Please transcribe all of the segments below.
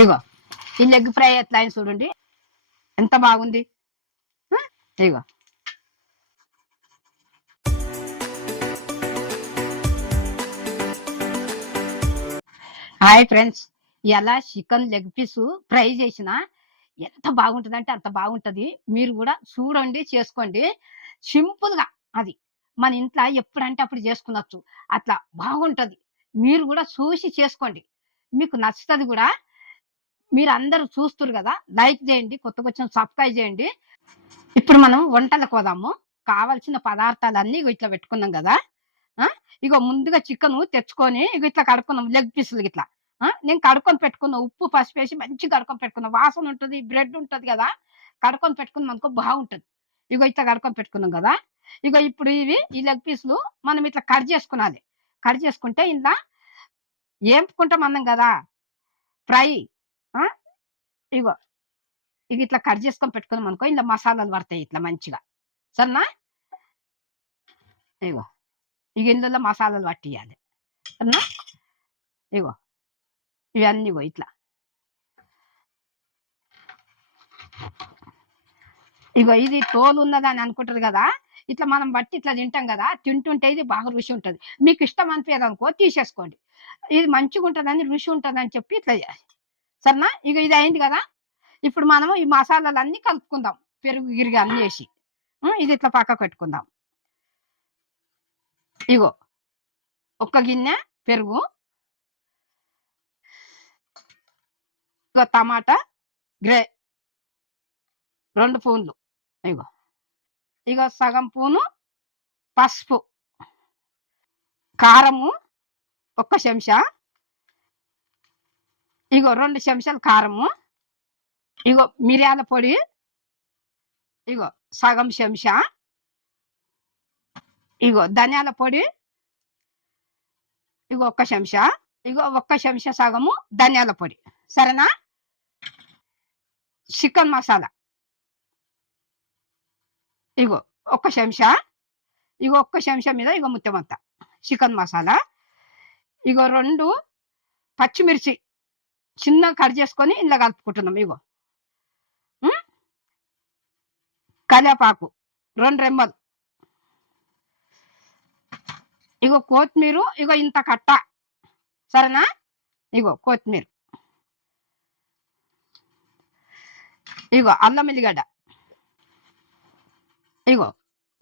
ఇగో ఈ leg fry ఎట్లా అయింది చూడండి, ఎంత బాగుంది. ఇగో హాయ్ ఫ్రెండ్స్, ఇలా చికెన్ లెగ్ పీస్ ఫ్రై చేసిన ఎంత బాగుంటుంది అంటే అంత బాగుంటది. మీరు కూడా చూడండి, చేసుకోండి. సింపుల్ గా అది మన ఇంట్లో ఎప్పుడంటే అప్పుడు చేసుకునొచ్చు. అట్లా బాగుంటది. మీరు కూడా చూసి చేసుకోండి, మీకు నచ్చుతుంది కూడా. మీరు అందరూ చూస్తున్నారు కదా, లైక్ చేయండి, కొత్తగా వచ్చిన సబ్స్క్రైబ్ చేయండి. ఇప్పుడు మనం వంటలకు పోదాము. కావాల్సిన పదార్థాలన్నీ ఇట్లా పెట్టుకున్నాం కదా. ఇగో ముందుగా చికెన్ తెచ్చుకొని ఇట్లా కడుక్కున్నాం, లెగ్ పీసులు ఇట్లా. నేను కడుక్కొని పెట్టుకున్నా, ఉప్పు పసుపు వేసి మంచిగా కడుక్కొని పెట్టుకున్నా. వాసన ఉంటుంది, బ్రెడ్ ఉంటుంది కదా, కడుక్కొని పెట్టుకున్నాం అనుకో బాగుంటుంది. ఇగో ఇట్లా కడుక్కొని పెట్టుకున్నాం కదా. ఇగో ఇప్పుడు ఈ లెగ్ పీసులు మనం ఇట్లా కట్ చేసుకున్నాలి. కట్ చేసుకుంటే ఇలా ఏంపుకుంటాం అన్నాం కదా, ఫ్రై. ఇగో ఇట్లా కట్ చేసుకొని పెట్టుకున్నాం అనుకో, ఇలా మసాలాలు పడతాయి ఇట్లా మంచిగా. సరేనా? ఇగో ఇందులో మసాలాలు పట్టియాలి. సరేనా? ఇగో ఇవన్నీ ఇట్లా. ఇగో ఇది తోలు ఉన్నదని అనుకుంటారు కదా, ఇట్లా మనం బట్టి ఇట్లా తింటాం కదా, తింటుంటే ఇది బాగా రుచి ఉంటుంది. మీకు ఇష్టం అనిపించదు అనుకో తీసేసుకోండి. ఇది మంచిగా ఉంటుందని, రుచి ఉంటుందని చెప్పి ఇట్లా చేయాలి. సరేనా? ఇక ఇది అయింది కదా. ఇప్పుడు మనము ఈ మసాలాలన్నీ కలుపుకుందాం, పెరుగు గిరిగి అన్ని వేసి. ఇది ఇట్లా పక్కకు పెట్టుకుందాం. ఇగో ఒక్క గిన్నె పెరుగు, ఇగో టమాటా గ్రే 2 స్పూన్లు, ఇగో సగం స్పూను పసుపు, కారము 1 చెంచా, ఇగో 2 చెంచాలు కారము, ఇగో మిరియాల పొడి ఇగో సగం చెంచా, ఇగో ధనియాల పొడి ఇగో 1 చెంచా, ఇగో 1 చెంచా సగము ధనియాల పొడి. సరేనా? చికెన్ మసాలా ఇగో 1 చెంచా, ఇగో 1 చెంచా మీద ఇగో ముత్తమంతా చికెన్ మసాలా. ఇగో 2 పచ్చిమిర్చి చిన్నగా కట్ చేసుకొని ఇలా కలుపుకుంటున్నాం. ఇగో కరివేపాకు 2 రెమ్మలు, ఇగో కొత్తిమీర ఇగో ఇంత కట్ట. సరేనా? ఇగో కొత్తిమీర, ఇగో అల్లం ఎల్లిగడ్డ ఇగో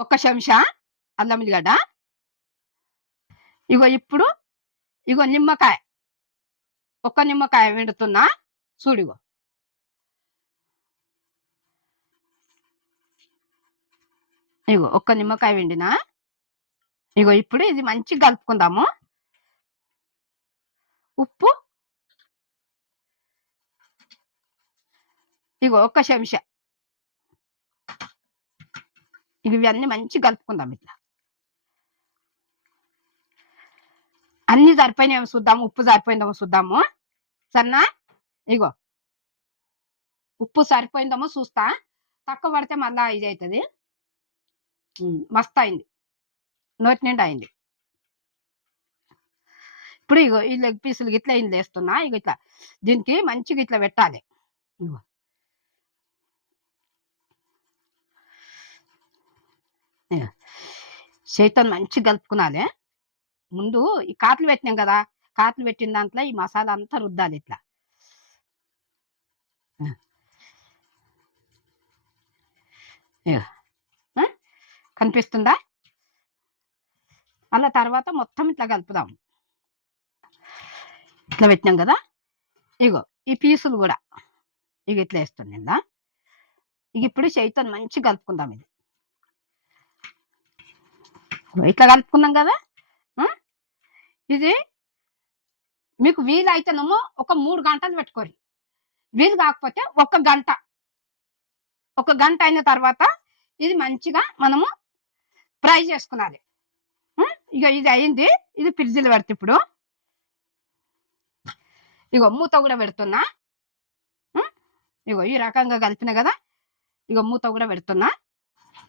1 చెంచా అల్లం ఎల్లిగడ్డ. ఇగో ఇప్పుడు ఇగో నిమ్మకాయ, 1 నిమ్మకాయ పిండుతున్నా చూడిగో. ఇగో 1 నిమ్మకాయ పిండినా. ఇగో ఇప్పుడు ఇది మంచిగా కలుపుకుందాము. ఉప్పు ఇగో 1 చెంచా. ఇవన్నీ మంచిగా కలుపుకుందాం ఇట్లా. అన్ని సరిపోయినాయేమో చూద్దాము, ఉప్పు సరిపోయిందేమో చూద్దాము. సరేనా? ఇగో ఉప్పు సరిపోయిందేమో చూస్తా, తక్కువ పడితే మళ్ళా ఇది అవుతుంది. మస్తు అయింది, నోటి నిండా అయింది. ఇప్పుడు ఇగో ఈ లెగ్ పీసులు ఇట్లా ఇందులో వేస్తున్నా. ఇగో ఇట్లా దీనికి మంచిగా ఇట్లా పెట్టాలి. ఇగో చేతితో మంచిగా కలుపుకునాలి. ముందు ఈ కాట్లు పెట్టినాం కదా, కాట్లు పెట్టిన దాంట్లో ఈ మసాలా అంతా రుద్దాలి ఇట్లా. కనిపిస్తుందా? అలా తర్వాత మొత్తం ఇట్లా కలుపుదాం. ఇట్లా పెట్టినాం కదా. ఇగో ఈ పీసులు కూడా ఇట్లా వేస్తుంది ఇందా. ఇప్పుడు చేతితో మంచిగా కలుపుకుందాం. ఇది ఇట్లా కలుపుకున్నాం కదా. ఇది మీకు వీలు అయితేనేమో ఒక 3 గంటలు పెట్టుకోరు, వీలు కాకపోతే 1 గంట. 1 గంట అయిన తర్వాత ఇది మంచిగా మనము ఫ్రై చేసుకున్నాలి. ఇక ఇది అయింది, ఇది ఫ్రిడ్జ్లో పెడితే ఇప్పుడు ఇగో మూత కూడా పెడుతున్నా. ఇగో ఈ రకంగా కలిపిన కదా, ఇగో మూత కూడా పెడుతున్నా.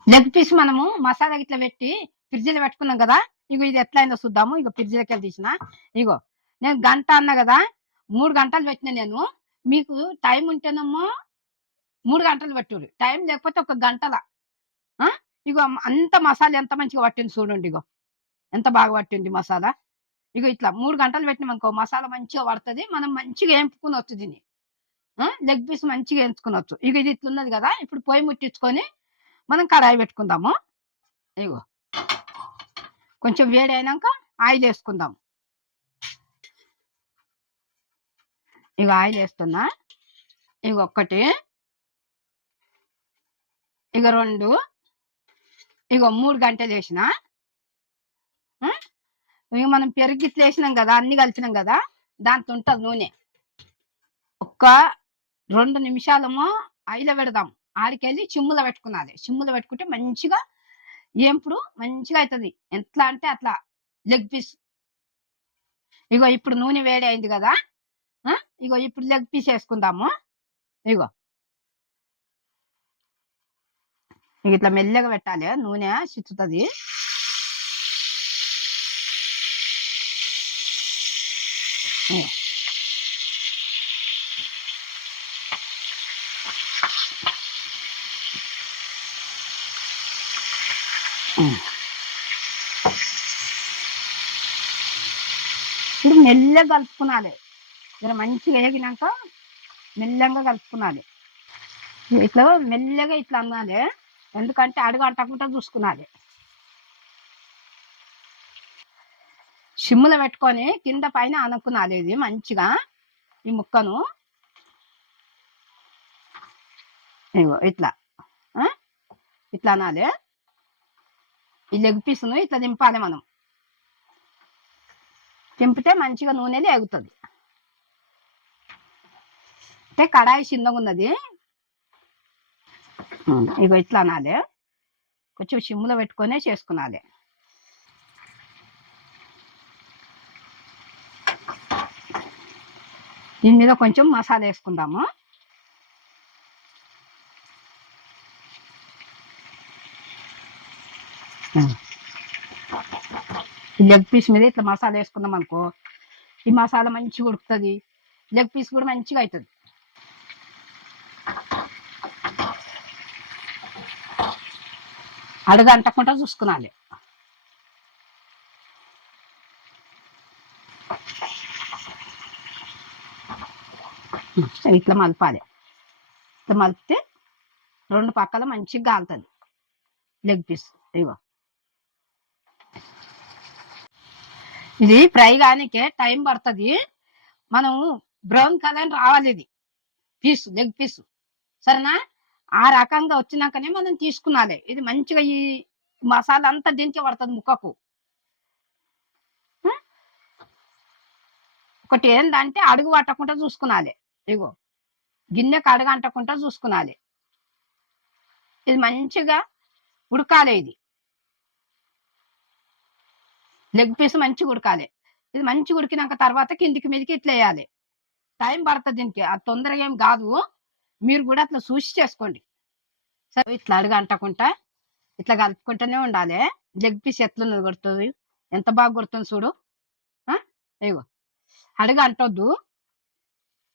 లెగ్ పీస్ మనము మసాలా ఇట్లా పెట్టి ఫ్రిడ్జ్లో పెట్టుకున్నాం కదా. ఇగో ఇది ఎట్లా అయిందో చూద్దాము. ఇగో ఫ్రిడ్జ్లోకి వెళ్ళి తీసిన. ఇగో నేను గంట అన్నా కదా, 3 గంటలు పెట్టిన నేను. మీకు టైం ఉంటేనేమో 3 గంటలు పెట్టుర్రి. టైం లేకపోతే ఒక గంటల. ఆ! ఇగో అంత మసాలా ఎంత మంచిగా పట్టింది చూడండి ఇగో. ఎంత బాగా పట్టింది మసాలా. ఇగో ఇట్లా 3 గంటలు పెట్టినామనుకో మసాలా మంచిగా పడతది. మనం మంచిగా ఏంపుకొనొచ్చు దీన్ని. లెగ్ పీస్ మంచిగా ఎంచుకొనొచ్చు. ఇగ ఇది ఇట్లున్నది గదా! ఇప్పుడు పొయ్యి ముట్టించుకొని మనం కడాయి పెట్టుకుందాము. ఇగో కొంచెం వేడి అయినంక ఆయిలేసుకుందాం. ఇగో ఆయిలేస్తున్నా. ఇగో 1, ఇగ 2, ఇగో 3 గంటెలేసిన. హ్మ్. ఇగ మనం పెరుగు గిట్ల ఏసినాం గదా! అన్నీ కలిపినాం గదా! దాంట్లో ఉంటది నూనె. ఒక్క 2 నిమిషాలేమో ఆయిల పెడదాం. ఆడికెళ్ళి సిమ్ములో పెట్టుకున్నాది. సిమ్ములో పెట్టుకుంటే మంచిగా ఏంపుడు మంచిగా అయితది. ఎట్లా అంటే అట్లా లెగ్ పీస్. ఇగో ఇప్పుడు నూనె వేడి అయింది గదా! ఆ! ఇగో ఇప్పుడు లెగ్ పీస్ ఏసుకుందాము. ఇగో. ఇగ ఇట్లా మెల్లగా పెట్టాలి. నూనె చిట్టుతది. ఇగో. హ్మ్. ఇప్పుడు మెల్లగా కలుపుకునాలే. జర మంచిగా ఏగినాక మెల్లంగా కలుపుకునాలి. ఇట్లా మెల్లగా ఇట్లా అనాలే. ఎందుకంటే అడుగు అంటకుండా చూసుకునాలి. సిమ్ములో పెట్టుకొని కింద పైన అనుకునాలి ఇది మంచిగా ఈ ముక్కను. ఇగో ఇట్లా. ఆ! ఇట్లా అనాలి. ఈ లెగ్ పీస్‌ను ఇట్లా దింపాలి మనం. దింపితే మంచిగా నూనెలో ఏగుతది. అంటే కడాయి చిన్నగున్నది. ఇగో ఇట్లా అనాలి. కొంచెం సిమ్ములో పెట్టుకొనే చేసుకునాలి. దీని మీద కొంచెం మసాలా ఏసుకుందాము. ఈ లెగ్ పీస్ మీద ఇట్లా మసాలా ఏసుకున్నాం అనుకో, ఈ మసాలా మంచిగా ఉడుకుతది. లెగ్ పీస్ కూడా మంచిగా అయితది. అడుగు అంటకుండా చూసుకునాలి. ఇట్లా మలపాలి. ఇట్లా మలిపితే 2 పక్కల మంచిగా కాలుతది లెగ్ పీస్. ఇగో. ఇది ఫ్రై గానీకే టైం పడతది. మనం బ్రౌన్ కలర్ రావాలి ఇది పీసు లెగ్ పీసు. సరేనా? ఆ రకంగా వచ్చినాకనే మనం తీసుకునాలి. ఇది మంచిగా ఈ మసాలా అంతా దీనికే పడతది ముక్కకు. హ్మ్. ఒకటి ఏందంటే అడుగు పట్టకుండా చూసుకునాలి. ఇగో గిన్నెకు అడుగు అంటకుండా చూసుకునాలి. ఇది మంచిగా ఉడకాలి ఇది. లెగ్ పీస్ మంచిగా ఉడకాలి. ఇది మంచిగా ఉడికినాక తర్వాత కిందికి మీదికి ఇట్లా వేయాలి. టైం పడతది దీనికి. అది తొందరగా ఏం కాదు. మీరు కూడా అట్లా చూసి చేసుకోండి. సరే ఇట్లా అడుగు అంటకుంటా ఇట్లా కలుపుకుంటూనే ఉండాలి. లెగ్ పీస్ ఎట్లున్నది కొడుతుంది. ఎంత బాగా కొడుతుంది చూడు. ఆ! ఇగో అడుగు అంటొద్దు.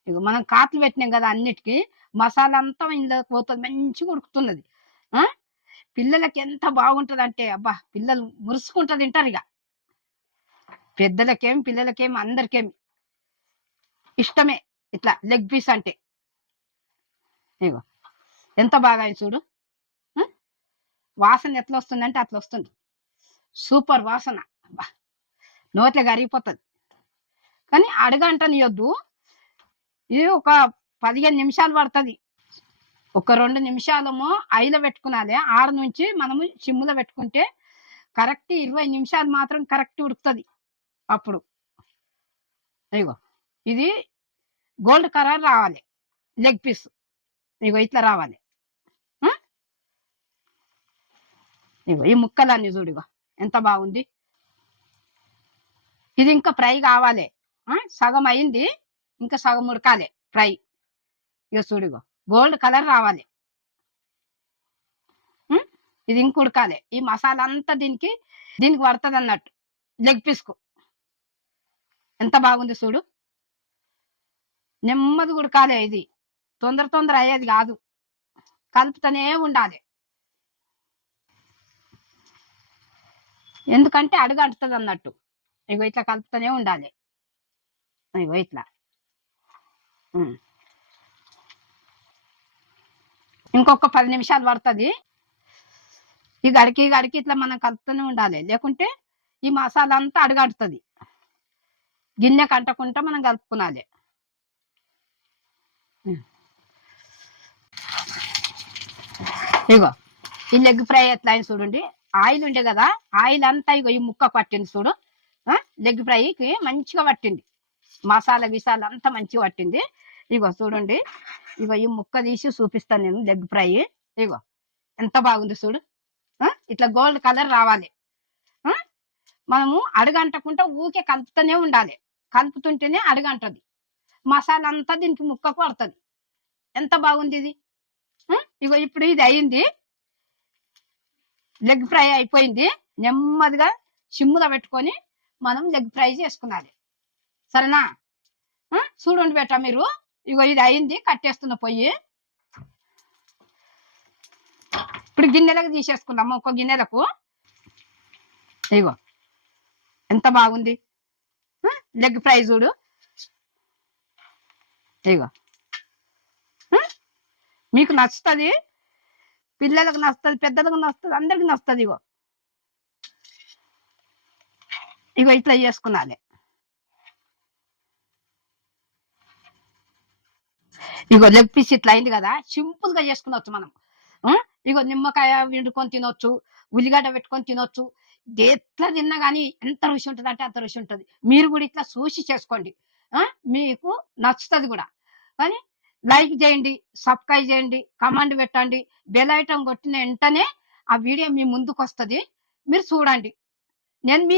ఇగో మనం కాట్లు పెట్టినాం కదా అన్నిటికి మసాలా అంతా ఇందులోకి పోతుంది. మంచిగా ఉడుకుతున్నది. ఆ! పిల్లలకి ఎంత బాగుంటదంటే అబ్బా! పిల్లలు మురుసుకుంటా తింటారు ఇగ. పెద్దలకేం, పిల్లలకేం అందరికేం ఇష్టమే ఇట్లా లెగ్ పీస్ అంటే. ఇగో ఎంత బాగా అయింది చూడు. ఆ! వాసన ఎట్లా వస్తుందంటే అట్లా వస్తుంది. సూపర్ వాసన. అబ్బా! నోట్లో కరిగిపోతది. కానీ అడుగంటనియొద్దు. ఇది ఒక 15 నిమిషాలు పడతది. ఒక 2 నిమిషాలేమో ఐలో పెట్టుకునాలే. ఆడ నుంచి మనము సిమ్‌లో పెట్టుకుంటే కరెక్ట్ 20 నిమిషాలు మాత్రం కరెక్ట్ ఉడుకుతది అప్పుడు. ఇగో ఇది గోల్డ్ కలర్ రావాలి లెగ్ పీస్. ఇగో ఇట్లా రావాలి. హ్మ్. ఇగో ఈ ముక్కలన్నీ చూడు ఇగో ఎంత బాగుంది. ఇది ఇంకా ఫ్రై కావాలి. సగం అయింది. ఇంకా సగం ఉడకాలి ఫ్రై. ఇగో చూడు ఇగో గోల్డ్ కలర్ రావాలి. హ్మ్. ఇది ఇంక ఉడకాలి. ఈ మసాలా అంతా దీనికి పడతదన్నట్టు లెగ్ పీస్‌కు. ఎంత బాగుంది చూడు. నెమ్మది ఉడకాలి ఇది. తొందర తొందర అయ్యేది కాదు. కలుపుతూనే ఉండాలి. ఎందుకంటే అడుగంటుతది అన్నట్టు. ఇగో ఇట్లా కలుపుతూనే ఉండాలి. ఇగో ఇట్లా. ఇంకొక 10 నిమిషాలు పడుతుంది. ఈ గడికి గడికి ఇట్లా మనం కలుపుతూనే ఉండాలి. లేకుంటే ఈ మసాలా అంతా అడుగంటుతుంది. గిన్నె కంటకుండా మనం కలుపుకోవాలి. ఇగో ఈ లెగ్ ఫ్రై ఎట్లా అయింది చూడండి. ఆయిల్ ఉండే కదా, ఆయిల్ అంతా ఇగో ఈ ముక్క పట్టింది చూడు. లెగ్ ఫ్రైకి మంచిగా పట్టింది. మసాలా గిసాలా అంతా మంచిగా పట్టింది. ఇగో చూడండి. ఇగో ఈ ముక్క తీసి చూపిస్తాను నేను. లెగ్ ఫ్రై ఇగో ఎంత బాగుంది చూడు. ఇట్లా గోల్డ్ కలర్ రావాలి. మనము అడుగంటకుండా ఊకే కలుపుతూనే ఉండాలి. కలుపుతుంటేనే అడుగంటది. మసాలా అంతా దీనికి ముక్కకు పడుతుంది. ఎంత బాగుంది ఇది. ఇగో ఇప్పుడు ఇది అయింది. లెగ్ ఫ్రై అయిపోయింది. నెమ్మదిగా సిమ్ములో పెట్టుకొని మనం లెగ్ ఫ్రై చేసుకున్నాలి. సరేనా? చూడండి బేట మీరు. ఇగో ఇది అయింది. కట్టేస్తున్న పొయ్యి. ఇప్పుడు గిన్నెలకు తీసేసుకుందాము. ఒక గిన్నెలకు. ఇగో ఎంత బాగుంది లెగ్ ఫ్రై చూడు. ఇగో మీకు నచ్చుతుంది, పిల్లలకు నచ్చుతుంది, పెద్దలకు నచ్చుతుంది, అందరికి నచ్చుతుంది. ఇగో ఇగో ఇట్లా చేసుకున్నాలి. ఇగో లెగ్ పీస్ ఇట్లా అయింది కదా. సింపుల్ గా చేసుకునొచ్చు మనం. ఇగో నిమ్మకాయ వండుకొని తినొచ్చు, ఉల్లిగడ్డ పెట్టుకొని తినొచ్చు. ఎట్లా తిన్నా కానీ ఎంత రుచి ఉంటుంది అంటే అంత రుచి ఉంటుంది. మీరు కూడా ఇట్లా చూసి చేసుకోండి. మీకు నచ్చుతుంది కూడా. కానీ లైక్ చేయండి, సబ్స్క్రైబ్ చేయండి, కమెంట్ పెట్టండి. బెల్ ఐటమ్ కొట్టిన వెంటనే ఆ వీడియో మీ ముందుకు వస్తుంది. మీరు చూడండి. నేను మీ